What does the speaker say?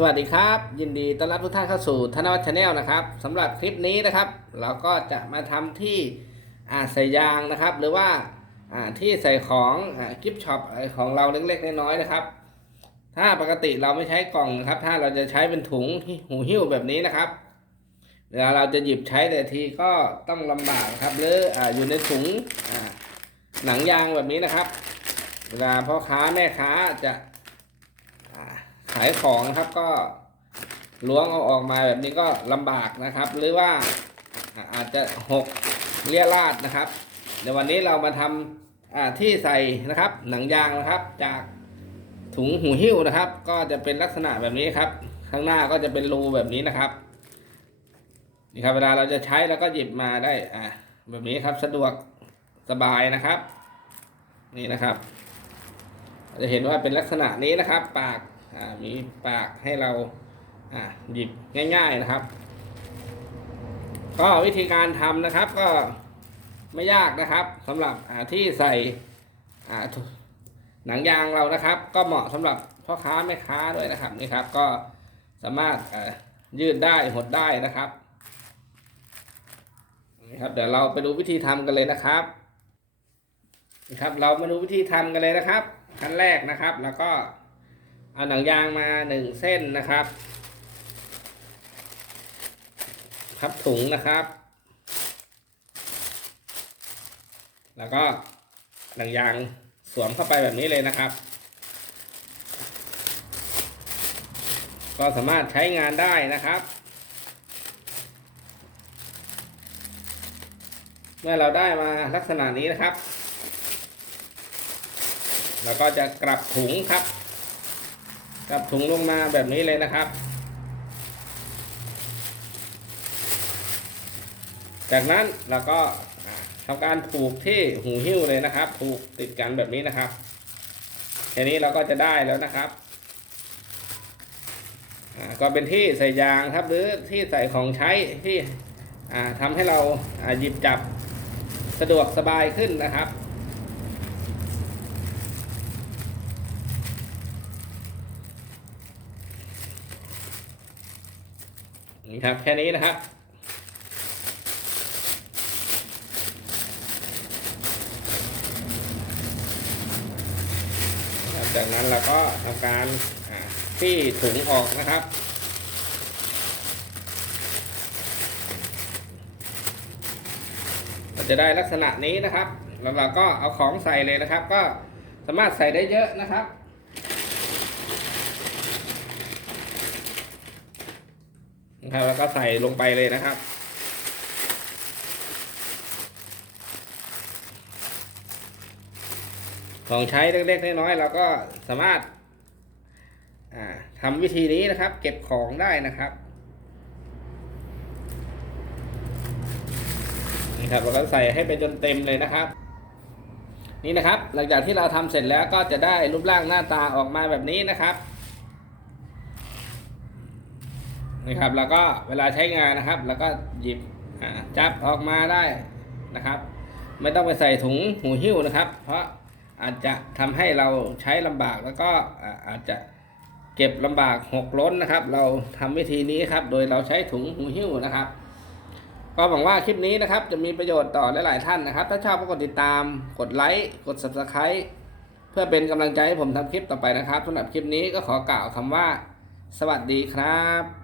สวัสดีครับ ยินดีต้อนรับทุกท่านเข้าสู่ธนวัฒน์ชาแนลนะครับสำหรับคลิปนี้นะครับ เราก็จะมาทำที่อ่าใส่ยางนะครับ หรือว่าอ่าที่ใส่ของอ่ากิฟช็อปของเราเล็กๆน้อยๆนะครับ ถ้าปกติเราไม่ใช้กล่องนะครับ ถ้าเราจะใช้เป็นถุงหูหิ้วแบบนี้นะครับเวลาเราจะหยิบใช้แต่ทีก็ต้องลำบากครับหรืออ่าอยู่ในถุงอ่าหนังยางแบบนี้นะครับ เวลาพ่อค้าแม่ค้าจะายของนะครับก็ล้วงเอาออกมาแบบนี้ก็ลำบากนะครับ หรือว่าอาจจะหกเลี่ยราดนะครับเดี๋ยววันนี้เรามาทำอ่าที่ใส่นะครับ หนังยางนะครับ จากถุงหูหิ้วนะครับ ก็จะเป็นลักษณะแบบนี้ครับ ข้างหน้าก็จะเป็นรูแบบนี้นะครับนี่ครับเวลาเราจะใช้แล้วก็หยิบมาได้อ่าแบบนี้ครับสะดวกสบายนะครับ นี่นะครับ จะเห็นว่าเป็นลักษณะนี้นะครับ ปาก มีปากให้เราหยิบง่าย ๆนะครับ ก็วิธีการทำนะครับก็ไม่ยากนะครับสำหรับที่ใส่หนังยางเรานะครับ ก็เหมาะสำหรับพ่อค้าแม่ค้าด้วยนะครับนี่ครับ ก็สามารถยืดได้หดได้นะครับนี่ครับเดี๋ยวเราไปดูวิธีทำกันเลยนะครับนะครับ เรามาดูวิธีทำกันเลยนะครับขั้นแรกนะครับ แล้วก็ เอาหนังยางมาหนึ่งเส้นนะครับ พับถุงนะครับ แล้วก็หนังยางสวมเข้าไปแบบนี้เลยนะครับ ก็สามารถใช้งานได้นะครับ เมื่อเราได้มาลักษณะนี้นะครับแล้วก็จะกลับถุงครับ กับถุงลงมาแบบนี้เลยนะครับ จากนั้นเราก็อ่าทำการผูกที่หูหิ้วเลยนะครับ ผูกติดกันแบบนี้นะครับแค่นี้เราก็จะได้แล้วนะครับก็เป็นที่ใส่ยางครับ หรือที่ใส่ของใช้ที่อ่าทำให้เราหยิบจับสะดวกสบายขึ้นนะครับ นี่ครับแค่นี้นะครับจากนั้นเราก็ทำการที่ถุงออกนะครับจะได้ลักษณะนี้นะครับ แล้วเราก็เอาของใส่เลยนะครับ ก็สามารถใส่ได้เยอะนะครับ นะครับแล้วก็ใส่ลงไปเลยนะครับ ของใช้เล็กๆน้อยๆเราก็สามารถาทำวิธีนี้นะครับ เก็บของได้นะครับนี่ครับเราก็ใส่ให้ไปจนเต็มเลยนะครับ นี่นะครับ หลังจากที่เราทำเสร็จแล้วก็จะได้รูปร่างหน้าตาออกมาแบบนี้นะครับ นี่ครับ แล้วก็เวลาใช้งานนะครับ แล้วก็หยิบจับออกมาได้นะครับ ไม่ต้องไปใส่ถุงหูหิ้วนะครับ เพราะอาจจะทำให้เราใช้ลำบากแล้วก็อาจจะเก็บลำบากหกล้นนะครับ เราทำวิธีนี้ครับ โดยเราใช้ถุงหูหิ้วนะครับ ก็หวังว่าคลิปนี้นะครับ จะมีประโยชน์ต่อหลายๆท่านนะครับ ถ้าชอบก็กดติดตาม กดไลค์ กด subscribe เพื่อเป็นกำลังใจให้ผมทำคลิปต่อไปนะครับสำหรับคลิปนี้ก็ขอกล่าวคำว่า สวัสดีครับ